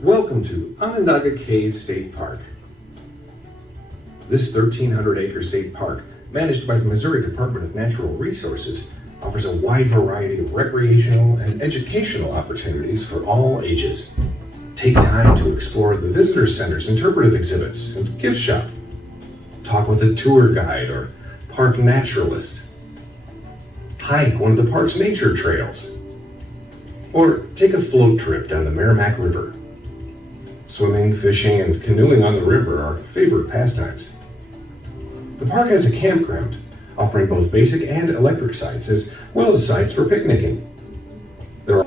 Welcome to Onondaga Cave State Park. This 1,300-acre state park, managed by the Missouri Department of Natural Resources, offers a wide variety of recreational and educational opportunities for all ages. Take time to explore the visitor center's interpretive exhibits and gift shop. Talk with a tour guide or park naturalist. Hike one of the park's nature trails. Or take a float trip down the Merrimack River. Swimming, fishing, and canoeing on the river are favorite pastimes. The park has a campground, offering both basic and electric sites, as well as sites for picnicking. There are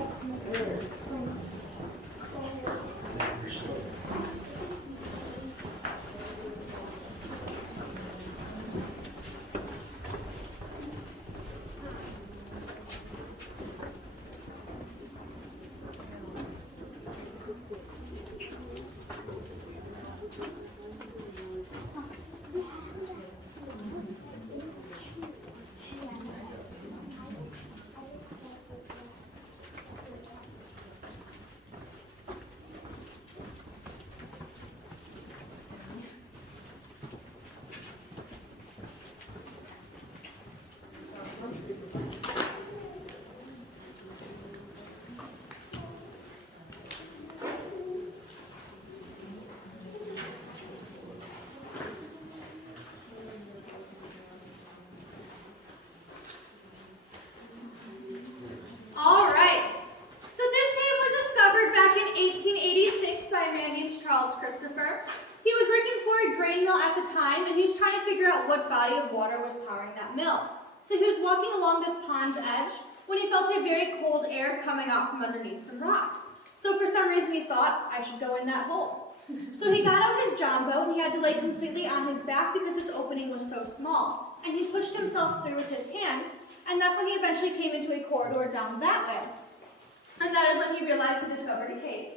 what body of water was powering that mill. So he was walking along this pond's edge when he felt a very cold air coming out from underneath some rocks. So for some reason he thought, I should go in that hole. So he got out his John boat and he had to lay completely on his back because this opening was so small. And he pushed himself through with his hands, and that's when he eventually came into a corridor down that way. And that is when he realized he discovered a cave.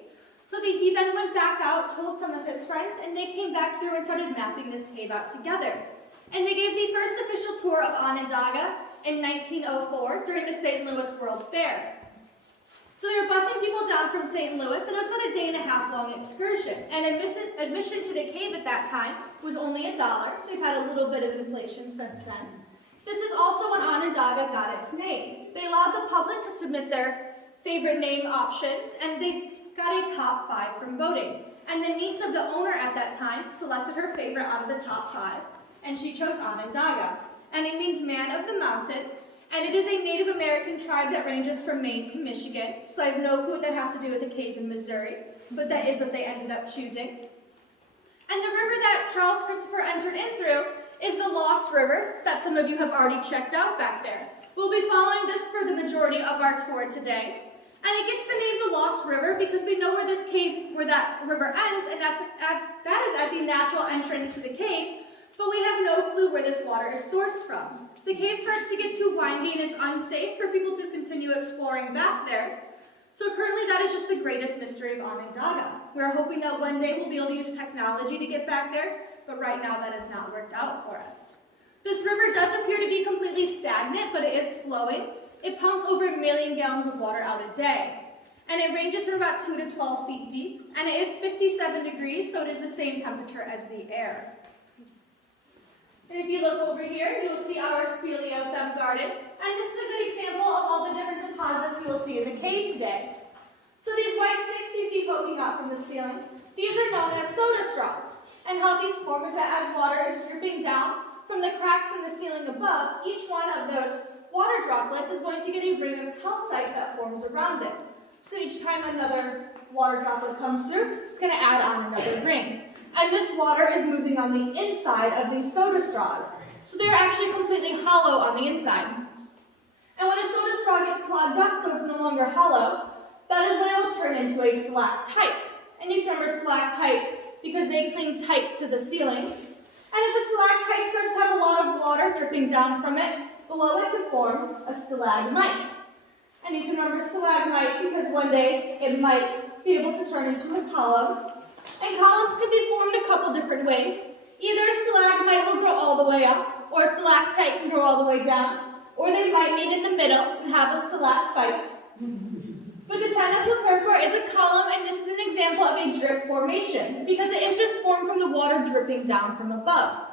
So he then went back out, told some of his friends, and they came back through and started mapping this cave out together. And they gave the first official tour of Onondaga in 1904 during the St. Louis World Fair. So they were busing people down from St. Louis, and it was about a day-and-a-half long excursion. And admission to the cave at that time was only $1, so we've had a little bit of inflation since then. This is also when Onondaga got its name. They allowed the public to submit their favorite name options, and they got a top 5 from voting. And the niece of the owner at that time selected her favorite out of the top 5. And she chose Onondaga, and it means man of the mountain, and it is a Native American tribe that ranges from Maine to Michigan, so I have no clue what that has to do with a cave in Missouri, but that is what they ended up choosing. And the river that Charles Christopher entered in through is the Lost River that some of you have already checked out back there. We'll be following this for the majority of our tour today, and it gets the name the Lost River because we know where that river ends, and that is at the natural entrance to the cave. But we have no clue where this water is sourced from. The cave starts to get too windy and it's unsafe for people to continue exploring back there. So currently that is just the greatest mystery of Onondaga. We're hoping that one day we'll be able to use technology to get back there, but right now that has not worked out for us. This river does appear to be completely stagnant, but it is flowing. It pumps over 1 million gallons of water out a day. And it ranges from about 2 to 12 feet deep, and it is 57 degrees, so it is the same temperature as the air. And if you look over here, you'll see our speleothem garden. And this is a good example of all the different deposits you will see in the cave today. So these white sticks you see poking out from the ceiling, these are known as soda straws. And how these form is that as water is dripping down from the cracks in the ceiling above, each one of those water droplets is going to get a ring of calcite that forms around it. So each time another water droplet comes through, it's going to add on another ring. And this water is moving on the inside of these soda straws. So they're actually completely hollow on the inside. And when a soda straw gets clogged up so it's no longer hollow, that is when it will turn into a stalactite. And you can remember stalactite because they cling tight to the ceiling. And if the stalactite starts to have a lot of water dripping down from it, below it can form a stalagmite. And you can remember stalagmite because one day it might be able to turn into a column. And columns can be formed a couple different ways. Either a stalagmite will grow all the way up, or a stalactite can grow all the way down, or they might meet in the middle and have a stalactite. But the technical term for it is a column, and this is an example of a a drip formation because it is just formed from the water dripping down from above.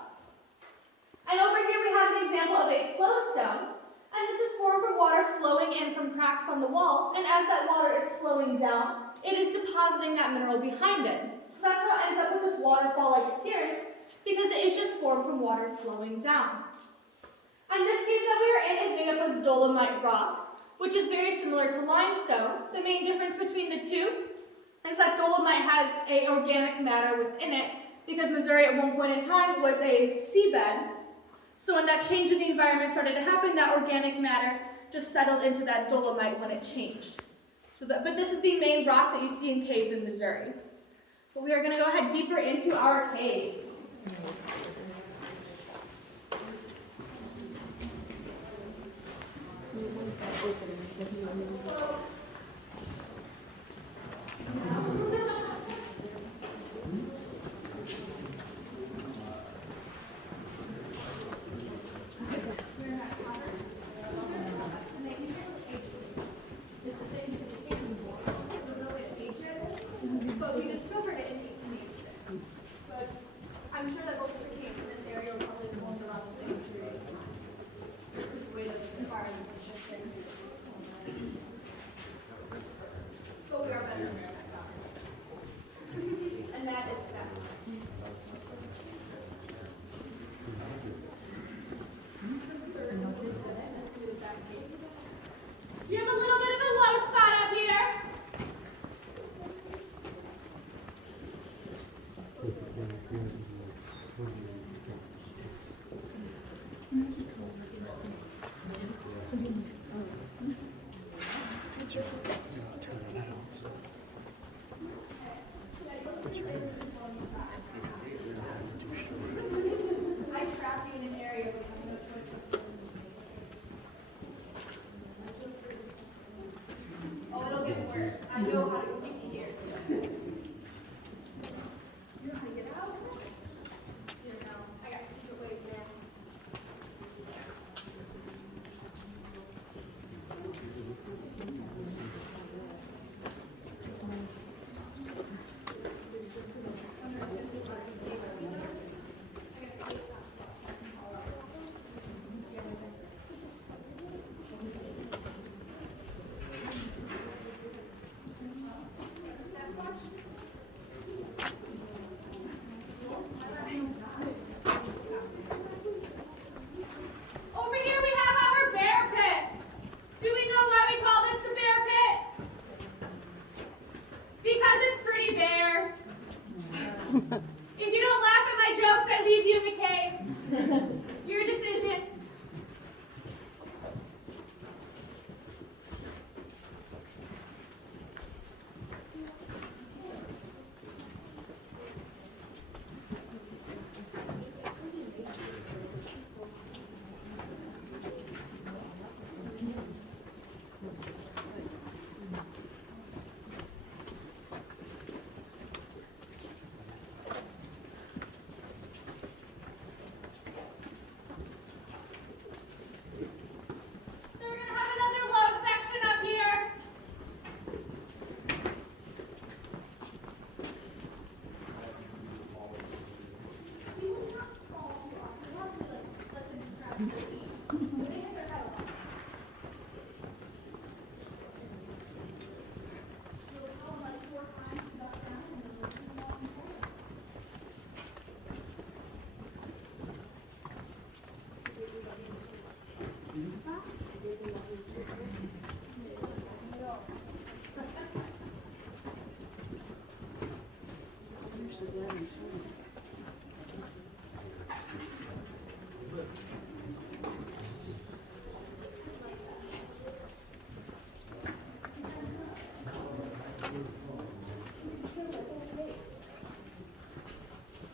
And over here we have an example of a flowstone, and this is formed from water flowing in from cracks on the wall, and as that water is flowing down, it is depositing that mineral behind it. So that's how it ends up with this waterfall-like appearance, because it is just formed from water flowing down. And this cave that we are in is made up of dolomite rock, which is very similar to limestone. The main difference between the two is that dolomite has an organic matter within it, because Missouri at one point in time was a seabed. So when that change in the environment started to happen, that organic matter just settled into that dolomite when it changed. But this is the main rock that you see in caves in Missouri. But we are going to go ahead deeper into our cave. But we discovered it in 1886. But I'm sure that most of the caves in this area were probably the ones around the same period of time. This is the way that the environment was shifting. But we are better than that. And that is that. You have a little bit of a low spot up here. I trapped you in an area where you have no choice but to listen to me. Oh, it'll get worse. I know how to keep you here. You know how to get out? You know, I got secret ways there. Over here we have our bear pit. Do we know why we call this the bear pit? Because it's pretty bare. If you don't laugh at my jokes, I leave you in the cave. Your decision. We're gonna have another low section up here.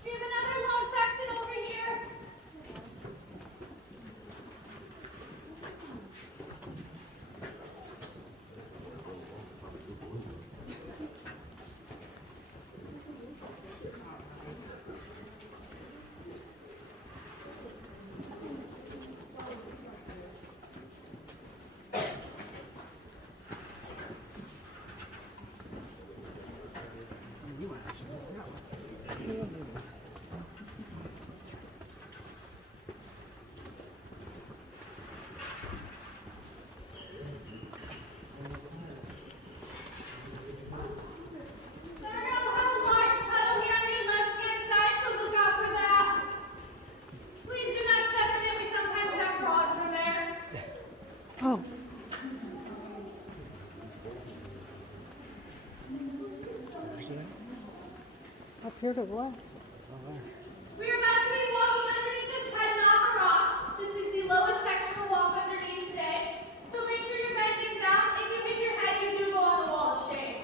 We have another low section over here. Oh. Up here to the left. We're about to be walking underneath this Canopy rock. This is the lowest section we'll walk underneath today. So make sure you're bending down. If you hit your head, you do go on the wall of shame.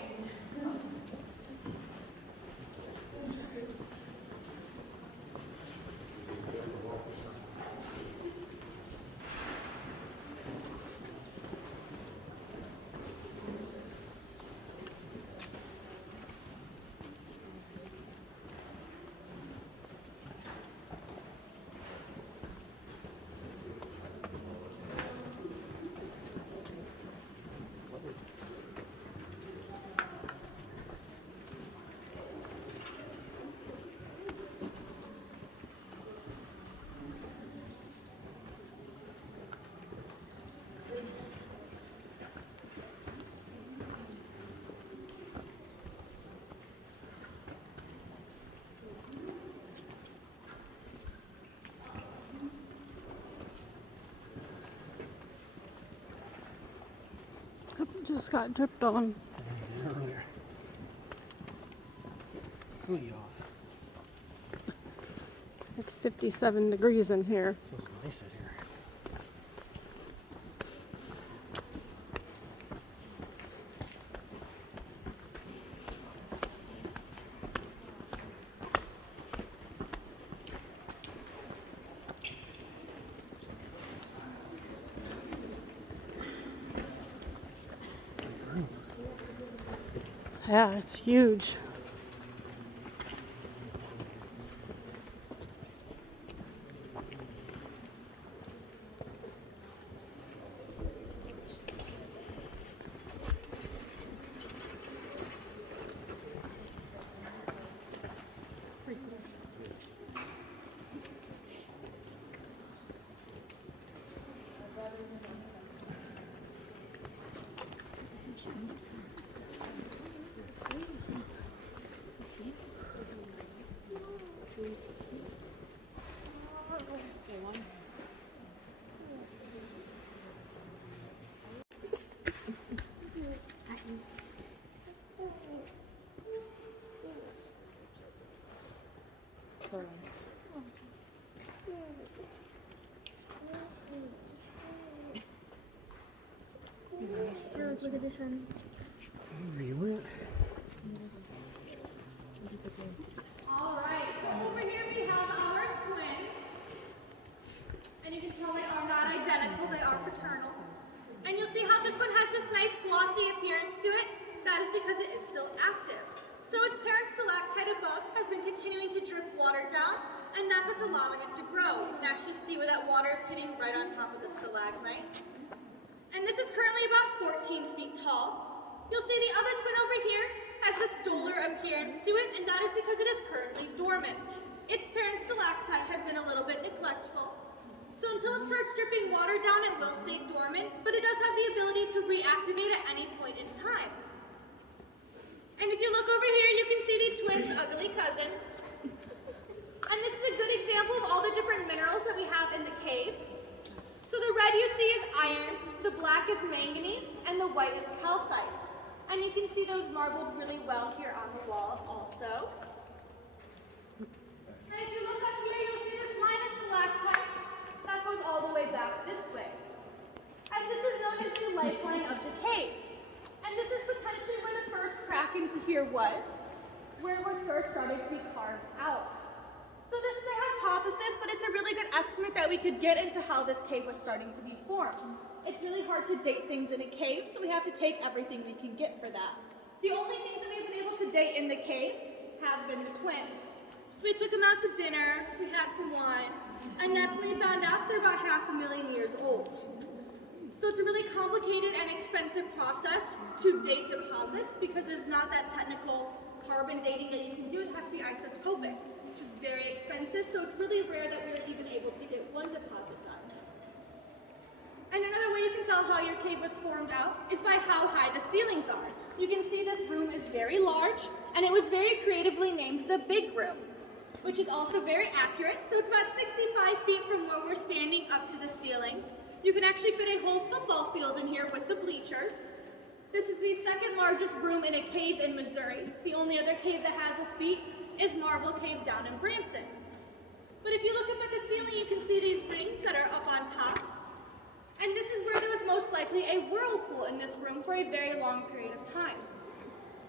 Just got dripped on. Earlier. Cool you off. It's 57 degrees in here. Feels nice in here. Yeah, it's huge. Look at this one. Alright, so over here we have our twins. And you can tell they are not identical, they are fraternal. And you'll see how this one has this nice glossy appearance to it. That is because it is still active. So its parent stalactite above has been continuing to drip water down, and that's what's allowing it to grow. You can actually see where that water is hitting right on top of the stalagmite. And this is currently about 14 feet tall. You'll see the other twin over here has this duller appearance to it, and that is because it is currently dormant. Its parent stalactite has been a little bit neglectful. So until it starts dripping water down, it will stay dormant, but it does have the ability to reactivate at any point in time. And if you look over here, you can see the twins' ugly cousin. And this is a good example of all the different minerals that we have in the cave. So the red you see is iron, the black is manganese, and the white is calcite. And you can see those marbled really well here on the wall also. And if you look up here, you'll see this line of stalactites that goes all the way back this way. And this is known as the lifeline of the cave. And this is potentially where the first crack into here was, where it was first starting to be carved out. So this is a hypothesis, but it's a really good estimate that we could get into how this cave was starting to be formed. It's really hard to date things in a cave, so we have to take everything we can get for that. The only things that we've been able to date in the cave have been the twins. So we took them out to dinner, we had some wine, and that's when we found out they're about 500,000 years old. So it's a really complicated and expensive process to date deposits because there's not that technical carbon dating that you can do, it has to be isotopic, which is very expensive, so it's really rare that we're even able to get one deposit done. And another way you can tell how your cave was formed out is by how high the ceilings are. You can see this room is very large, and it was very creatively named the Big Room, which is also very accurate. So it's about 65 feet from where we're standing up to the ceiling. You can actually fit a whole football field in here with the bleachers. This is the second largest room in a cave in Missouri. The only other cave that has this feat is Marble Cave down in Branson. But if you look up at the ceiling, you can see these rings that are up on top. And this is where there was most likely a whirlpool in this room for a very long period of time.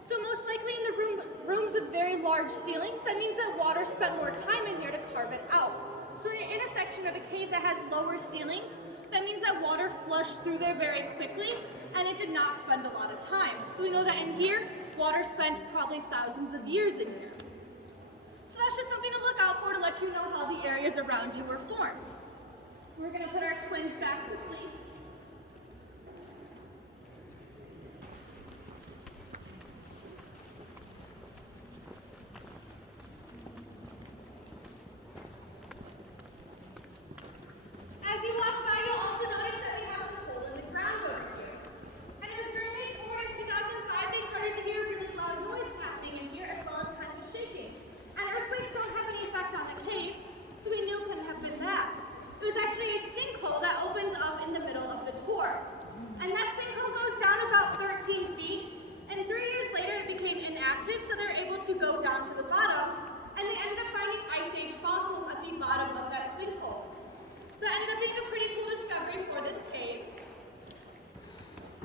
So most likely in the rooms with very large ceilings, that means that water spent more time in here to carve it out. So in an intersection of a cave that has lower ceilings, that means that water flushed through there very quickly, and it did not spend a lot of time. So we know that in here, water spent probably thousands of years in here. So that's just something to look out for to let you know how the areas around you were formed. We're going to put our twins back to sleep. As you walk by, you'll also notice that we have this hole in the ground over here. And it was during the tour in 2005 they started to hear really loud noise happening in here, as well as kind of shaking. And earthquakes don't have any effect on the cave, so we knew it couldn't have been that. It was actually a sinkhole that opened up in the middle of the tour. And that sinkhole goes down about 13 feet, and 3 years later it became inactive, so they're able to go down to the bottom, and they ended up finding Ice Age fossils at the bottom of that sinkhole. So that ended up being a pretty cool discovery for this cave.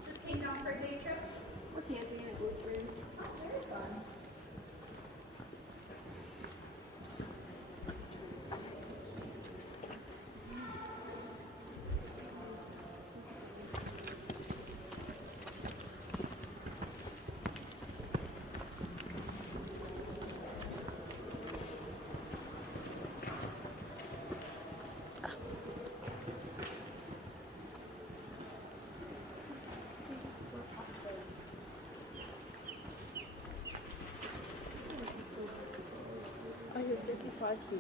Just came down for a day trip. We're camping at Leasburg. Oh, very fun. I hear 55 feet.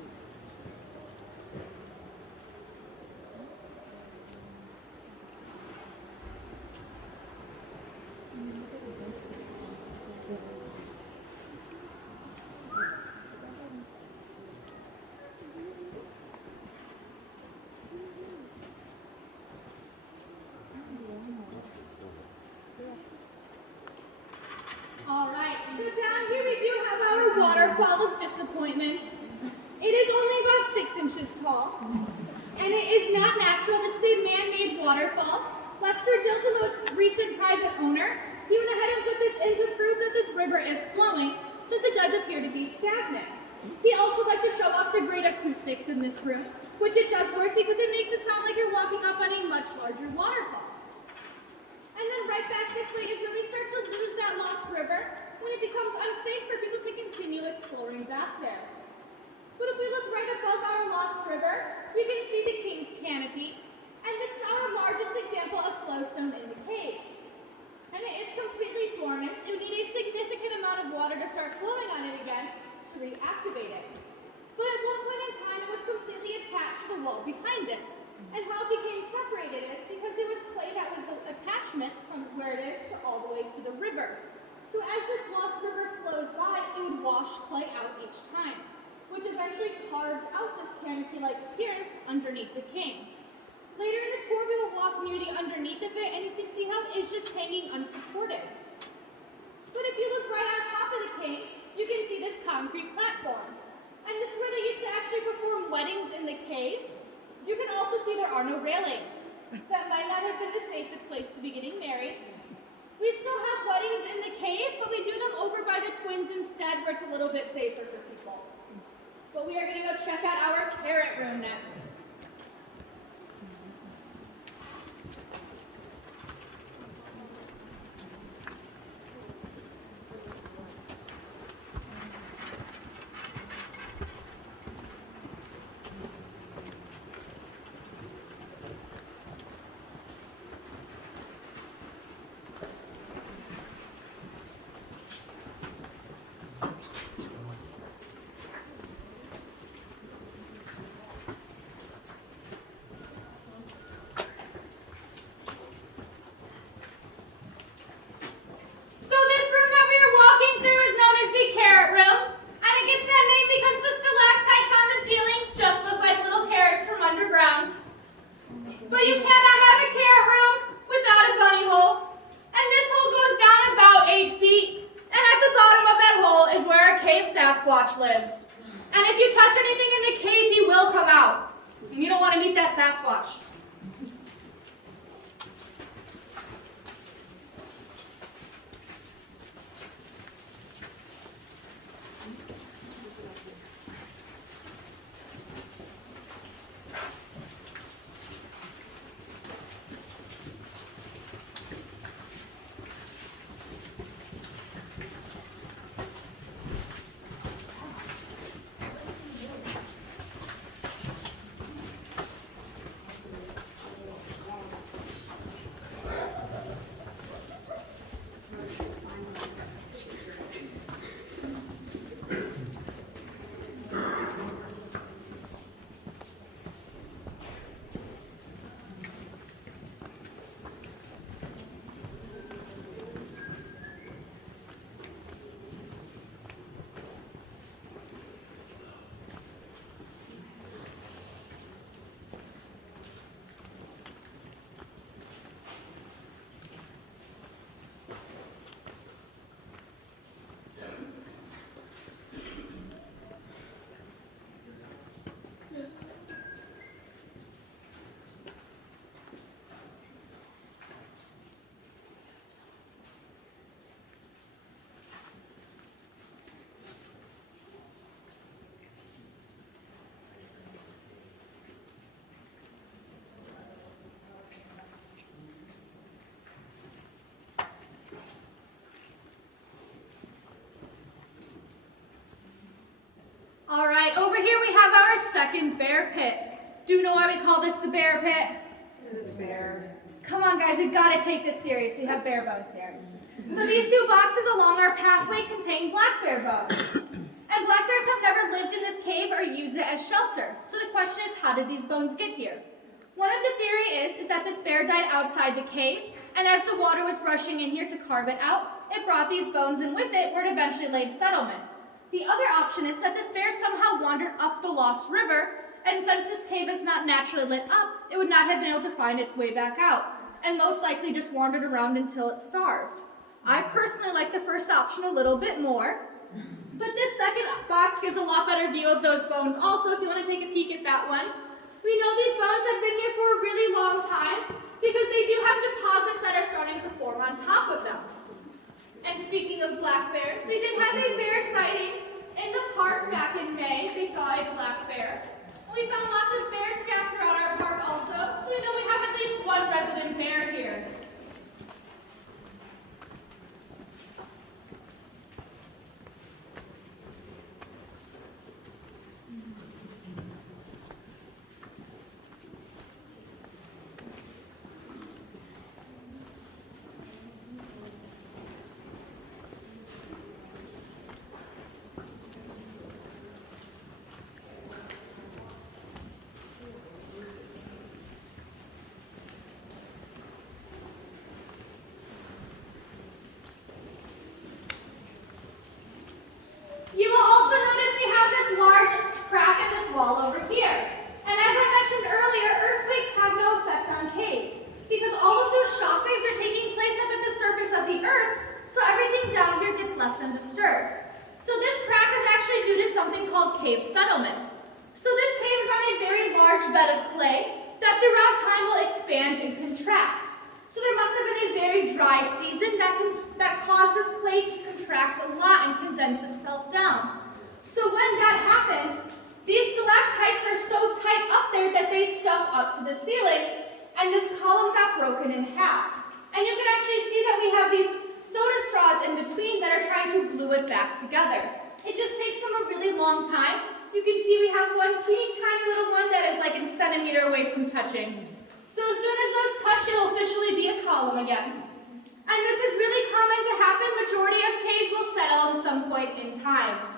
All right, so down here we do have our Waterfall of Disappointment. It is only about 6 inches tall, and it is not natural. This is a man-made waterfall. Lester Dill, the most recent private owner, he went ahead and put this in to prove that this river is flowing, since it does appear to be stagnant. He also liked to show off the great acoustics in this room, which it does work because it makes it sound like you're walking up on a much larger waterfall. And then right back this way is when we start to lose that lost river, when it becomes unsafe for people to continue exploring back there. But if we look right above our lost river, we can see the King's Canopy, and this is our largest example of flowstone in the cave. And it is completely dormant. It would need a significant amount of water to start flowing on it again to reactivate it. But at one point in time, it was completely attached to the wall behind it. And how it became separated is because there was clay that was the attachment from where it is to all the way to the river. So as this lost river flows by, it would wash clay out each time, which eventually carved out this canopy-like appearance underneath the king. Later in the tour, we will walk near the underneath of it, and you can see how it is just hanging unsupported. But if you look right on top of the king, you can see this concrete platform. And this is where they used to actually perform weddings in the cave. You can also see there are no railings. So that might not have been the safest place to be getting married. We still have weddings in the cave, but we do them over by the twins instead, where it's a little bit safer for people. But we are going to go check out our carrot room next. Sasquatch lives. And if you touch anything in the cave, he will come out. And you don't want to meet that Sasquatch. All right, over here we have our second bear pit. Do you know why we call this the bear pit? It's a bear. Come on, guys, we've got to take this serious. We have bear bones here. So these two boxes along our pathway contain black bear bones. And black bears have never lived in this cave or used it as shelter. So the question is, how did these bones get here? One of the theory is that this bear died outside the cave, and as the water was rushing in here to carve it out, it brought these bones, and with it, where it eventually laid settlement. The other option is that this bear somehow wandered up the Lost River, and since this cave is not naturally lit up, it would not have been able to find its way back out, and most likely just wandered around until it starved. I personally like the first option a little bit more, but this second box gives a lot better view of those bones. Also, if you want to take a peek at that one, we know these bones have been here for a really long time because they do have deposits that are starting to form on top of them. And speaking of black bears, we did have a bear sighting in the park back in May. They saw a black bear. We found lots of bears scattered throughout our park also, so we know we have at least one resident bear here. Wall over here. And as I mentioned earlier, earthquakes have no effect on caves because all of those shock waves are taking place up at the surface of the earth, so everything down here gets left undisturbed. So this crack is actually due to something called cave settlement. So this cave is on a very large bed of clay that throughout time will expand and contract. So there must have been a very dry season that caused this clay to contract a lot and condense itself down. So when that happened, these stalactites are so tight up there that they stuck up to the ceiling, and this column got broken in half. And you can actually see that we have these soda straws in between that are trying to glue it back together. It just takes them a really long time. You can see we have one teeny tiny little one that is like a centimeter away from touching. So as soon as those touch, it'll officially be a column again. And this is really common to happen. Majority of caves will settle at some point in time.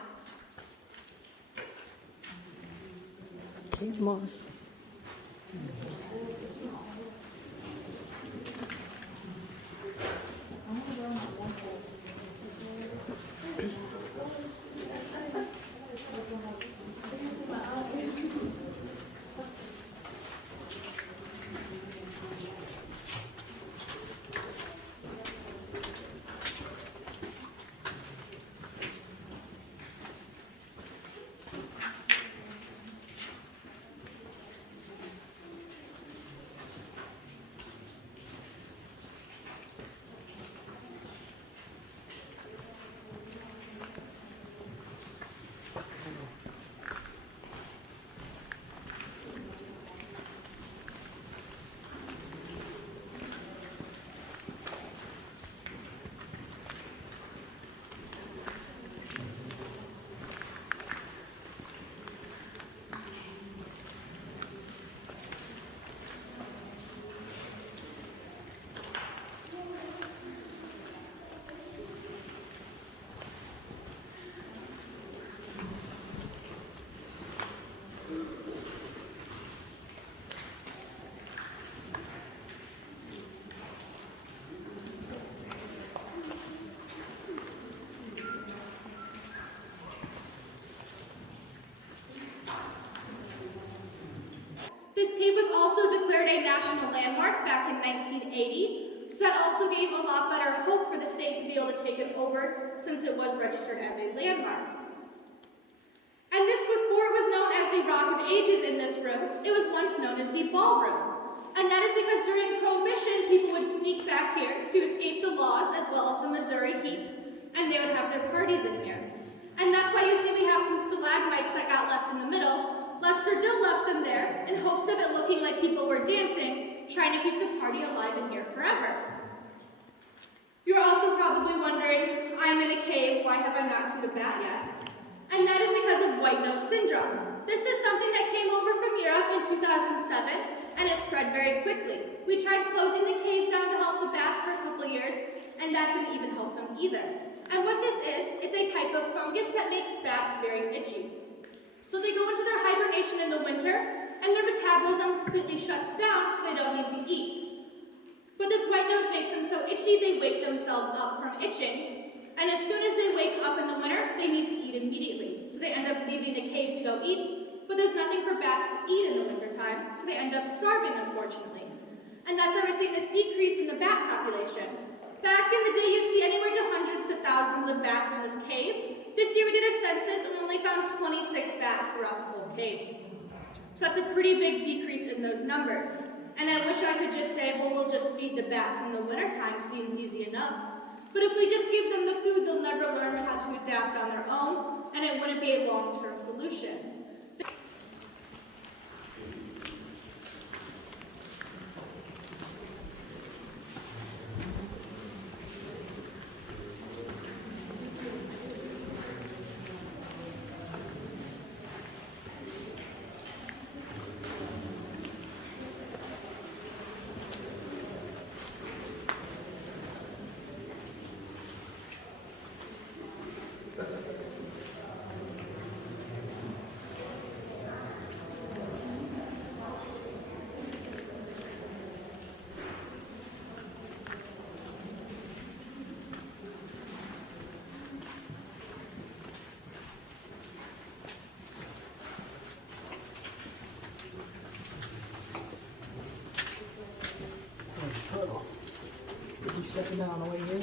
Cave moss. cave was also declared a national landmark back in 1980, so that also gave a lot better hope for the state to be able to take it over since it was registered as a landmark. And this, before it was known as the Rock of Ages in this room, it was once known as the Ballroom. And that is because during Prohibition, people would sneak back here to escape the laws as well as the Missouri heat, and they would have their parties in here. And that's why you see we have some stalagmites that got left in the middle. Lester Dill left them there in hopes of it looking like people were dancing, trying to keep the party alive in here forever. You're also probably wondering, I'm in a cave, why have I not seen a bat yet? And that is because of white nose syndrome. This is something that came over from Europe in 2007, and it spread very quickly. We tried closing the cave down to help the bats for a couple years, and that didn't even help them either. And what this is, it's a type of fungus that makes bats very itchy. So they go into their hibernation in the winter, and their metabolism completely shuts down, so they don't need to eat. But this white nose makes them so itchy, they wake themselves up from itching, and as soon as they wake up in the winter, they need to eat immediately. So they end up leaving the cave to go eat, but there's nothing for bats to eat in the wintertime, so they end up starving, unfortunately. And that's why we're seeing this decrease in the bat population. Back in the day, you'd see anywhere to hundreds of thousands of bats in this cave. This year we did a census and we only found 26 bats throughout the whole cave. So that's a pretty big decrease in those numbers. And I wish I could just say, well, we'll just feed the bats in the wintertime, seems easy enough. But if we just give them the food, they'll never learn how to adapt on their own, and it wouldn't be a long-term solution. Stepping down on the way here.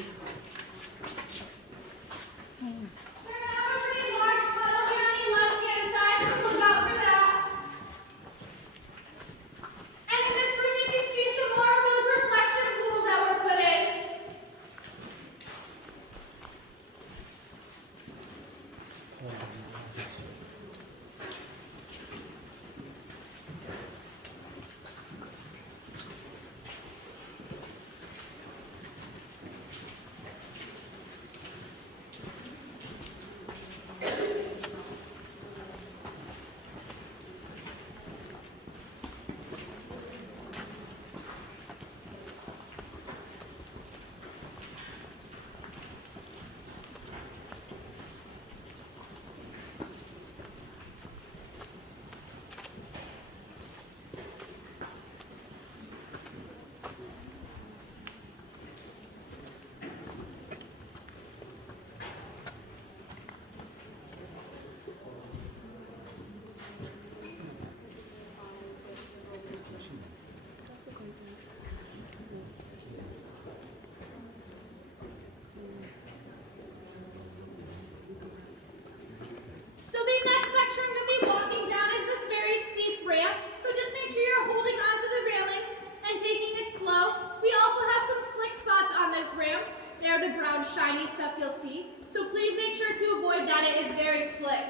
Shiny stuff you'll see, so please make sure to avoid that. It is very slick.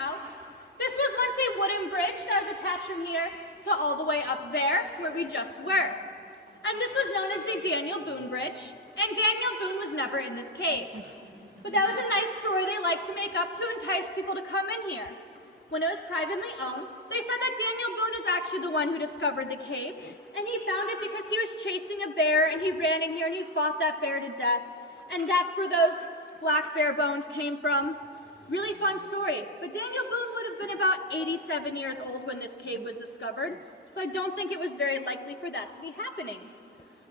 Out. This was once a wooden bridge that was attached from here to all the way up there where we just were. And this was known as the Daniel Boone Bridge, and Daniel Boone was never in this cave. But that was a nice story they liked to make up to entice people to come in here. When it was privately owned, they said that Daniel Boone is actually the one who discovered the cave, and he found it because he was chasing a bear, and he ran in here and he fought that bear to death, and that's where those black bear bones came from. Really fun story, but Daniel Boone would have been about 87 years old when this cave was discovered, so I don't think it was very likely for that to be happening.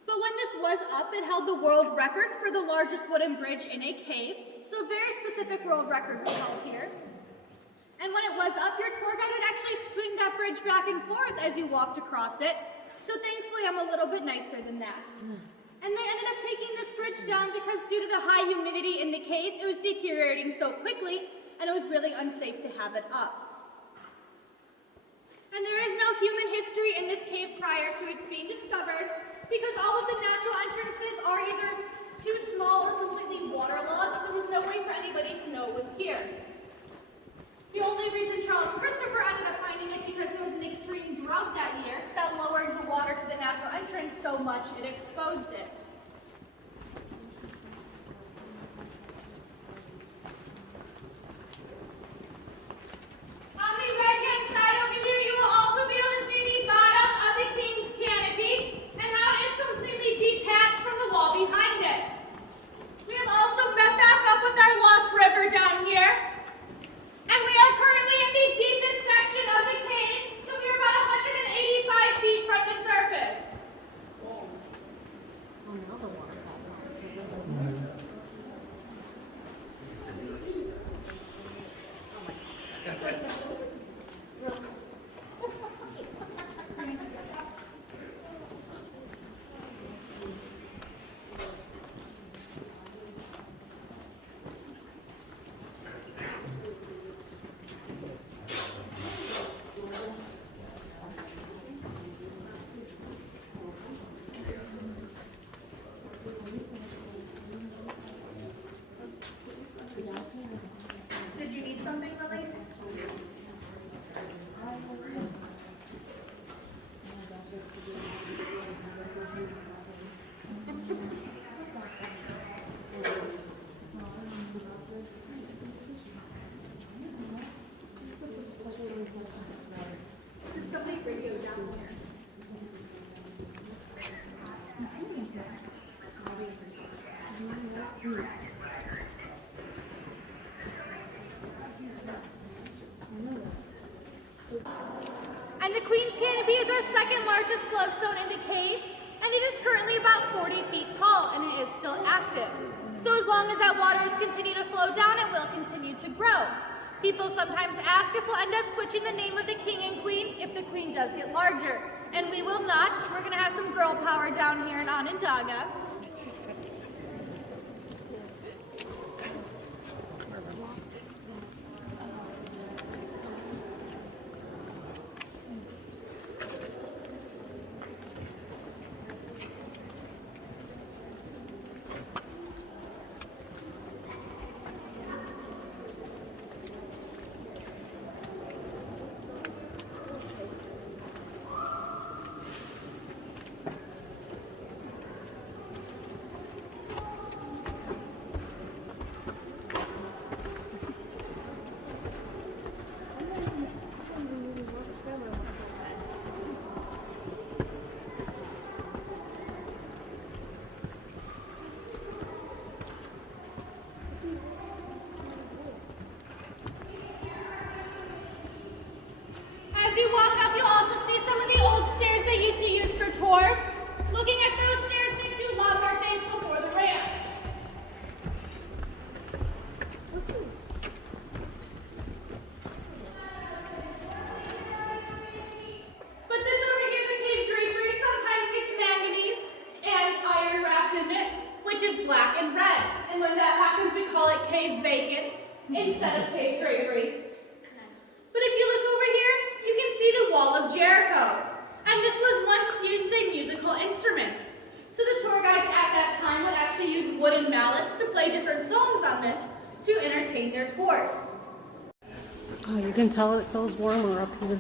But when this was up, it held the world record for the largest wooden bridge in a cave, so a very specific world record was held here. And when it was up, your tour guide would actually swing that bridge back and forth as you walked across it, so thankfully I'm a little bit nicer than that. And they ended up taking this bridge down because due to the high humidity in the cave, it was deteriorating so quickly, and it was really unsafe to have it up. And there is no human history in this cave prior to its being discovered, because all of the natural entrances are either too small or completely waterlogged. There was no way for anybody to know it was here. The only reason Charles Christopher ended up finding it because there was an extreme drought that year that lowered the water to the natural entrance so much it exposed it. On the right-hand side over here, you will also be able to see the bottom of the King's Canopy and how it is completely detached from the wall behind it. We have also met back up with our Lost River down here. And we are currently in the deepest section of the cave, so we are about 185 feet from the surface. Oh, now the waterfall sounds good. Did you need something, Lily? Did somebody bring you down here? And the Queen's Canopy is our second largest flowstone in the cave, and it is currently about 40 feet tall, and it is still active. So as long as that water is continue to flow down, it will continue to grow. People sometimes ask if we'll end up switching the name of the King and Queen if the Queen does get larger. And we will not. We're going to have some girl power down here in Onondaga. As you walk up, you'll also see some of the old stairs they used to use for tours. Looking at those stairs makes you a lot more thankful for the ramps. But this over here, the cave drapery, sometimes gets manganese and iron wrapped in it, which is black and red. And when that happens, we call it cave bacon instead of cave drapery. But if you look over here, you can see the wall of Jericho. And this was once used as a musical instrument. So the tour guides at that time would actually use wooden mallets to play different songs on this to entertain their tours. Oh, you can tell it feels warmer up here.